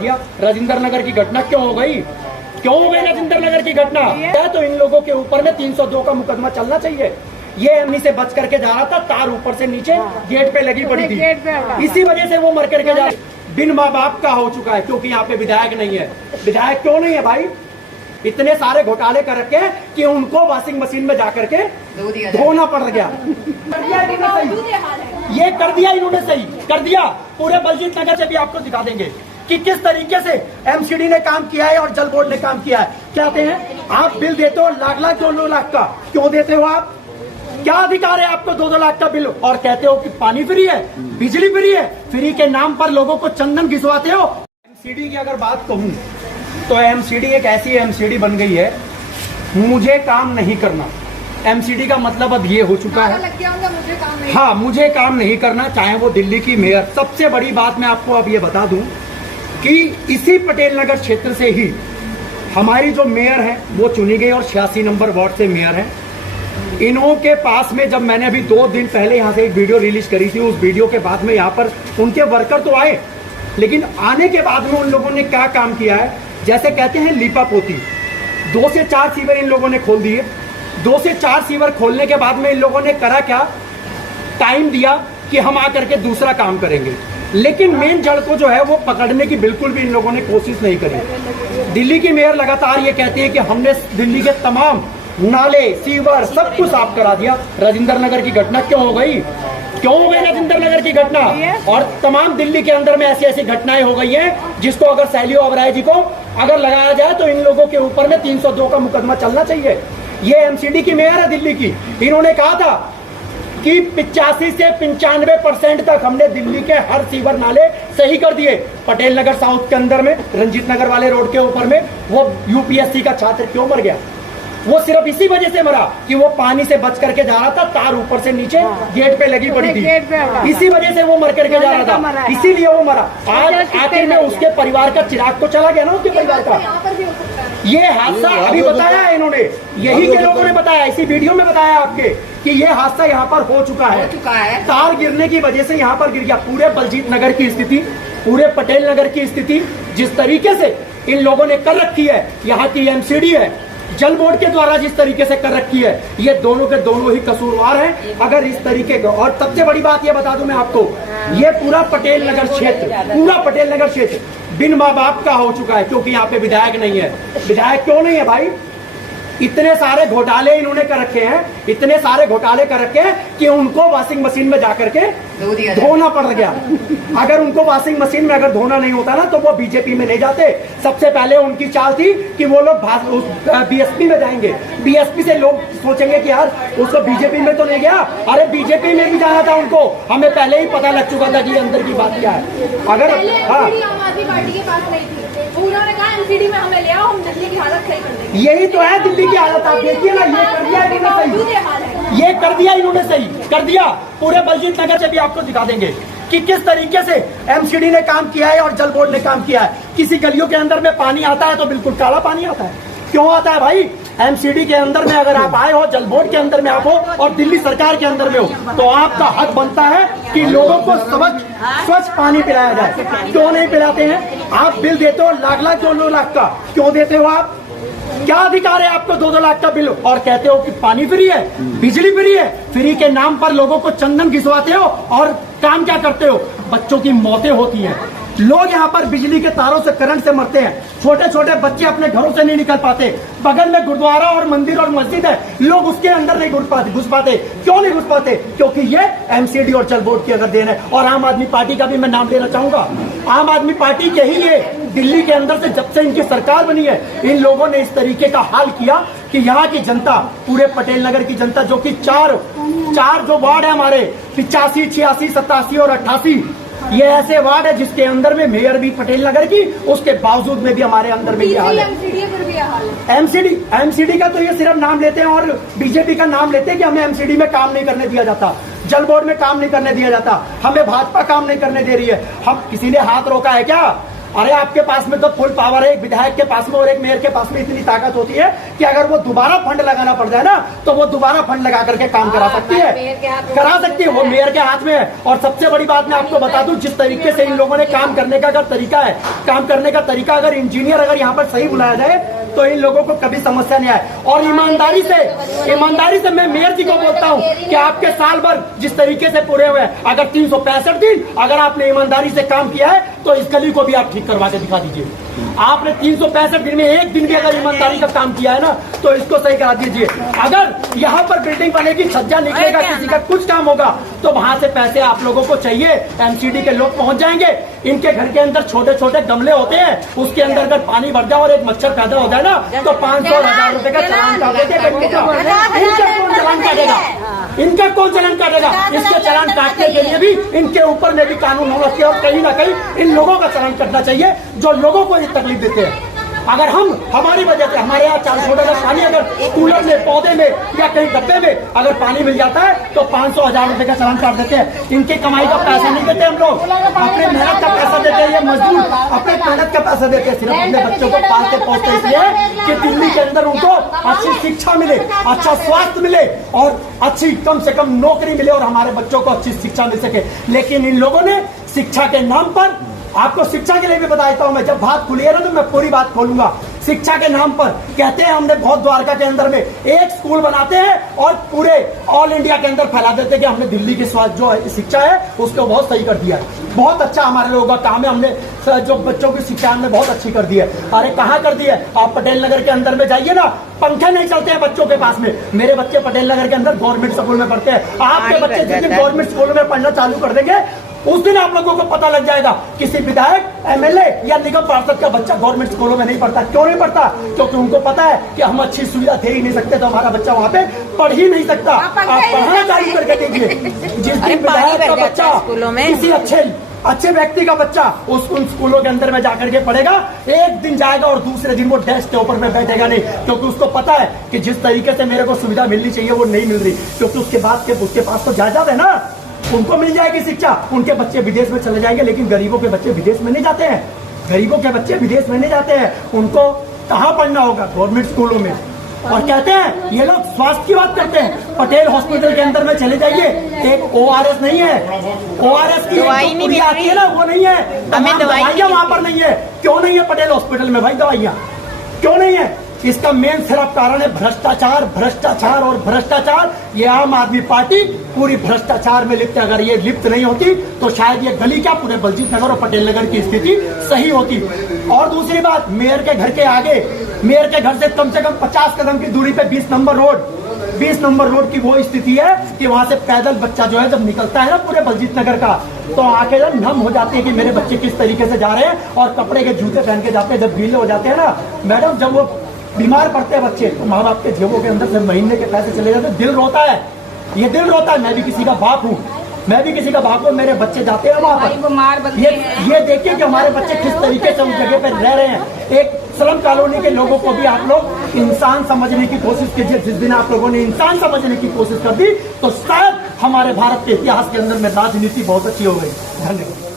दिया। राजेंद्र नगर की घटना क्यों हो गई राजेंद्र नगर की घटना? तो इन लोगों के ऊपर में 302 का मुकदमा चलना चाहिए। ये एमनी से बच करके जा रहा था, तार ऊपर से नीचे गेट पे लगी पड़ी थी, इसी वजह से वो मर करके जा रहा। बिन माँ बाप का हो चुका है क्योंकि यहाँ पे विधायक नहीं है। विधायक क्यों नहीं है भाई? इतने सारे घोटाले कर रखे कि उनको वॉशिंग मशीन में जाकर के धोना पड़ गया। ये कर दिया इन्होंने, सही कर दिया। पूरे बलजीत नगर से भी आपको दिखा देंगे कि किस तरीके से एमसीडी ने काम किया है और जल बोर्ड ने काम किया है। कहते हैं आप बिल देते हो लाख 2 लाख का, क्यों देते हो आप? क्या अधिकार है आपको 2 लाख का बिल? और कहते हो कि पानी फ्री है, बिजली फ्री है, फ्री के नाम पर लोगों को चंदन घिसवाते हो। एमसीडी की अगर बात कहूं तो एमसीडी एक ऐसी एमसीडी बन गई है, मुझे काम नहीं करना। एमसीडी का मतलब अब ये हो चुका है, हाँ मुझे काम नहीं करना, चाहे वो दिल्ली की मेयर। सबसे बड़ी बात मैं आपको अब ये बता दूं कि इसी पटेल नगर क्षेत्र से ही हमारी जो मेयर है वो चुनी गई और 86 नंबर वार्ड से मेयर है। इन्हों के पास में जब मैंने अभी 2 दिन पहले यहाँ से एक वीडियो रिलीज करी थी, उस वीडियो के बाद में यहाँ पर उनके वर्कर तो आए, लेकिन आने के बाद में उन लोगों ने क्या काम किया है, जैसे कहते हैं लीपा पोती, 2 से 4 सीवर इन लोगों ने खोल दिए। 2 से 4 सीवर खोलने के बाद में इन लोगों ने करा क्या, टाइम दिया कि हम आकर के दूसरा काम करेंगे, लेकिन मेन जड़ को जो है वो पकड़ने की बिल्कुल भी इन लोगों ने कोशिश नहीं करी। दिल्ली की मेयर लगातार ये कहती है कि हमने दिल्ली के तमाम नाले सीवर सब कुछ साफ करा दिया। राजेंद्र नगर की घटना क्यों हो गई राजेंद्र नगर की घटना? और तमाम दिल्ली के अंदर में ऐसी ऐसी घटनाएं हो गई हैं जिसको अगर शैली ओबराय जी को अगर लगाया जाए तो इन लोगों के ऊपर में 302 का मुकदमा चलना चाहिए। ये एमसीडी की मेयर है दिल्ली की, इन्होंने कहा था कि 85 से 95% तक हमने दिल्ली के हर सीवर नाले सही कर दिए। पटेल नगर साउथ के अंदर में रंजीत नगर वाले रोड के ऊपर में वो यूपीएससी का छात्र क्यों मर गया? वो सिर्फ इसी वजह से मरा कि वो पानी से बच करके जा रहा था, तार ऊपर से नीचे गेट पे लगी पड़ी थी, इसी वजह से वो मर करके जा रहा था, इसीलिए वो मरा। आज आखिर में उसके परिवार का चिराग तो चला गया ना, उसके परिवार का। ये हादसा अभी बताया है इन्होंने, यही के लोगों ने बताया, इसी वीडियो में बताया आपके कि ये हादसा यहाँ पर हो चुका है। तार गिरने की वजह से यहाँ पर गिर गया। पूरे बलजीत नगर की स्थिति, पूरे पटेल नगर की स्थिति जिस तरीके से इन लोगों ने कर रखी है, यहाँ की एमसीडी है, जल बोर्ड के द्वारा जिस तरीके से कर रखी है, ये दोनों के दोनों ही कसूरवार हैं। अगर इस तरीके का, और सबसे बड़ी बात ये बता दूं मैं आपको, ये पूरा पटेल नगर क्षेत्र बिन माँ बाप का हो चुका है क्योंकि यहाँ पे विधायक नहीं है। विधायक क्यों नहीं है भाई? इतने सारे घोटाले इन्होंने कर रखे हैं, इतने सारे घोटाले कर रखे हैं कि उनको वॉशिंग मशीन में जाकर के धोना पड़ गया। अगर उनको वॉशिंग मशीन में अगर धोना नहीं होता ना तो वो बीजेपी में नहीं जाते। सबसे पहले उनकी चाल थी कि वो लोग बीएसपी में जाएंगे, बीएसपी से लोग सोचेंगे कि यार उसको बीजेपी में तो नहीं गया। अरे बीजेपी में भी जाना था उनको, हमें पहले ही पता लग चुका था कि अंदर की बात क्या है। अगर आम आदमी पार्टी के पास नहीं थी, उन्होंने कहा एमसीडी में हमें ले आओ, हम दिल्ली की हालत सही कर देंगे। यही तो है दिल्ली की हालत, आप देखिए ना, ये कर दिया इन्होंने सही, ये कर दिया इन्होंने सही कर दिया। पूरे बलजीत नगर से भी आपको दिखा देंगे कि किस तरीके से एमसीडी ने काम किया है और जल बोर्ड ने काम किया है। किसी गलियों के अंदर में पानी आता है तो बिल्कुल काला पानी आता है। क्यों आता है भाई? एमसीडी के अंदर में अगर आप आए हो, जल बोर्ड के अंदर में आप हो और दिल्ली सरकार के अंदर में हो, तो आपका हक बनता है कि लोगों को स्वच्छ पानी पिलाया जाए। क्यों नहीं पिलाते हैं? आप बिल देते हो लाख 2 लाख का, क्यों देते हो आप? क्या अधिकार है आपको 2 लाख का बिल? और कहते हो कि पानी फ्री है, बिजली फ्री है, फ्री के नाम पर लोगों को चंदन घिसवाते हो और काम क्या करते हो? बच्चों की मौतें होती हैं, लोग यहाँ पर बिजली के तारों से, करंट से मरते हैं, छोटे छोटे बच्चे अपने घरों से नहीं निकल पाते। बगल में गुरुद्वारा और मंदिर और मस्जिद है, लोग उसके अंदर नहीं घुस पाते। क्यों नहीं घुस पाते? क्योंकि ये एमसीडी और जल बोर्ड की अगर देन है। और आम आदमी पार्टी का भी मैं नाम लेना चाहूंगा, आम आदमी पार्टी के ही ये दिल्ली के अंदर से जब से इनकी सरकार बनी है, इन लोगों ने इस तरीके का हाल किया कि यहाँ की जनता, पूरे पटेल नगर की जनता, जो कि चार जो वार्ड है हमारे, 85, 86, 87 और 88, ये ऐसे वार्ड है जिसके अंदर में मेयर भी पटेल नगर की, उसके बावजूद में भी हमारे अंदर में ये हाल है। एमसीडी का तो ये सिर्फ नाम लेते हैं और बीजेपी का नाम लेते हैं कि हमें एमसीडी में काम नहीं करने दिया जाता, जल बोर्ड में काम नहीं करने दिया जाता, हमें भाजपा काम नहीं करने दे रही है। हम किसी ने हाथ रोका है क्या? अरे आपके पास में तो फुल पावर है, एक विधायक के पास में और एक मेयर के पास में इतनी ताकत होती है कि अगर वो दोबारा फंड लगाना पड़ जाए ना तो वो दोबारा फंड लगा करके काम करा सकती है, वो मेयर के हाथ में है। और सबसे बड़ी बात मैं आपको बता दूं, जिस तरीके से इन लोगों ने काम करने का अगर तरीका है, काम करने का तरीका अगर इंजीनियर अगर यहाँ पर सही बुलाया जाए तो इन लोगों को कभी समस्या नहीं आए। और ईमानदारी से मैं मेयर जी को बोलता हूँ कि आपके साल भर जिस तरीके से पूरे हुए, अगर 365 दिन अगर आपने ईमानदारी से काम किया है तो इस गली को भी आप ठीक करवा के दिखा दीजिए। आपने 365 दिन में एक दिन भी अगर ईमानदारी का काम किया है ना तो इसको सही करा दीजिए। अगर यहाँ पर बिल्डिंग बनेगी, छज्जा निकलेगा, किसी का कुछ काम होगा तो वहां से पैसे आप लोगों को चाहिए, एमसीडी के लोग पहुंच जाएंगे। इनके घर के अंदर छोटे छोटे गमले होते हैं, उसके अंदर अगर पानी भर जाए और एक मच्छर पैदा हो जाए ना तो 500 और 1000 रुपए का चालान काट देते हैं। इनका कौन चालान काटेगा? इनका कौन चालान काटेगा? इसके चालान काटने के लिए भी इनके ऊपर में भी कानून होना चाहिए और कहीं ना कहीं इन लोगों का चालान कटना चाहिए जो लोगों को ये तकलीफ देते हैं। अगर हम हमारी वजह से हमारे यहाँ 4 छोटा सा पानी अगर कूलर में, पौधे में या कहीं डब्बे में अगर पानी मिल जाता है तो 500 1000 रुपए का चालान काट देते हैं। इनकी कमाई का पैसा नहीं देते हम लोग, अपने मेहनत का पैसा देते हैं। ये मजदूर अपने मेहनत का पैसा देते हैं, सिर्फ अपने बच्चों को पालते पोसते इसलिए कि दिल्ली के अंदर उनको अच्छी शिक्षा मिले, अच्छा स्वास्थ्य मिले और अच्छी कम से कम नौकरी मिले और हमारे बच्चों को अच्छी शिक्षा मिल सके। लेकिन इन लोगों ने शिक्षा के नाम पर, आपको शिक्षा के लिए भी बताता हूं मैं, जब बात खुली है ना तो मैं पूरी बात खोलूंगा। शिक्षा के नाम पर कहते हैं हमने बहुत द्वारका के अंदर में एक स्कूल बनाते हैं और पूरे ऑल इंडिया के अंदर फैला देते हैं कि हमने दिल्ली की जो शिक्षा है उसको बहुत सही कर दिया है, बहुत अच्छा हमारे लोगों का काम है, हमने जो बच्चों की शिक्षा हमने बहुत अच्छी कर दी है। अरे कहाँ कर दी है? आप पटेल नगर के अंदर में जाइए ना, पंखे नहीं चलते हैं बच्चों के पास में। मेरे बच्चे पटेल नगर के अंदर गवर्नमेंट स्कूल में पढ़ते हैं। आपके बच्चे जिस दिन गवर्नमेंट स्कूल में पढ़ना चालू कर देंगे उस दिन आप लोगों को पता लग जाएगा किसी विधायक, एमएलए या निगम पार्षद का बच्चा गवर्नमेंट स्कूलों में नहीं पढ़ता। क्यों नहीं पढ़ता? क्योंकि उनको पता है कि हम अच्छी सुविधा दे ही नहीं सकते तो हमारा बच्चा वहाँ पे पढ़ ही नहीं सकता। आप पढ़ना चालू करके देखिए, जिस दिन विधायक का बच्चा किसी अच्छे व्यक्ति का बच्चा उन स्कूलों के अंदर में जाकर के पढ़ेगा, एक दिन जाएगा और दूसरे दिन वो डेस्क के ऊपर में बैठेगा नहीं, क्योंकि उसको पता है कि जिस तरीके से मेरे को सुविधा मिलनी चाहिए वो नहीं मिल रही। क्योंकि उसके पास तो जायदाद है ना, उनको मिल जाएगी शिक्षा, उनके बच्चे विदेश में चले जाएंगे। लेकिन गरीबों के बच्चे विदेश में नहीं जाते हैं, गरीबों के बच्चे विदेश में नहीं जाते हैं। उनको कहाँ पढ़ना होगा? गवर्नमेंट स्कूलों में। और कहते हैं ये लोग स्वास्थ्य की बात करते हैं, पटेल हॉस्पिटल के अंदर में चले जाइए, एक ORS नहीं है, ORS की दवाई आती है ना वो नहीं है, दवाइयाँ वहां पर नहीं है। क्यों नहीं है पटेल हॉस्पिटल में भाई दवाइयाँ? क्यों नहीं है? इसका मेन सिर्फ कारण है भ्रष्टाचार, भ्रष्टाचार और भ्रष्टाचार। ये आम आदमी पार्टी पूरी भ्रष्टाचार में लिप्त है। अगर ये लिप्त नहीं होती तो शायद ये गली क्या पूरे बलजीत नगर और पटेल नगर की स्थिति सही होती। और दूसरी बात, मेयर के घर के आगे, मेयर के घर से कम 50 कदम की दूरी पे 20 नंबर रोड की वो स्थिति है कि वहां से पैदल बच्चा जो है जब निकलता है ना पूरे बलजीत नगर का तो आंखें जब नम हो जाती है कि मेरे बच्चे किस तरीके से जा रहे हैं। और कपड़े के जूते पहन के जाते हैं, जब गीले हो जाते हैं ना मैडम, जब वो बीमार पड़ते हैं बच्चे तो माँ बाप के जेबों के अंदर से महीने के पैसे चले जाते हैं, दिल रोता है, ये दिल रोता है। मैं भी किसी का बाप हूँ, मेरे बच्चे जाते हैं वहाँ पर, ये देखिए कि हमारे बच्चे किस तरीके से उस जगह पर रह रहे हैं। एक स्लम कॉलोनी के लोगों को भी आप लोग इंसान समझने की कोशिश कीजिए। जिस दिन आप लोगों ने इंसान समझने की कोशिश कर दी तो शायद हमारे भारत के इतिहास के अंदर में राजनीति बहुत अच्छी हो गई। धन्यवाद।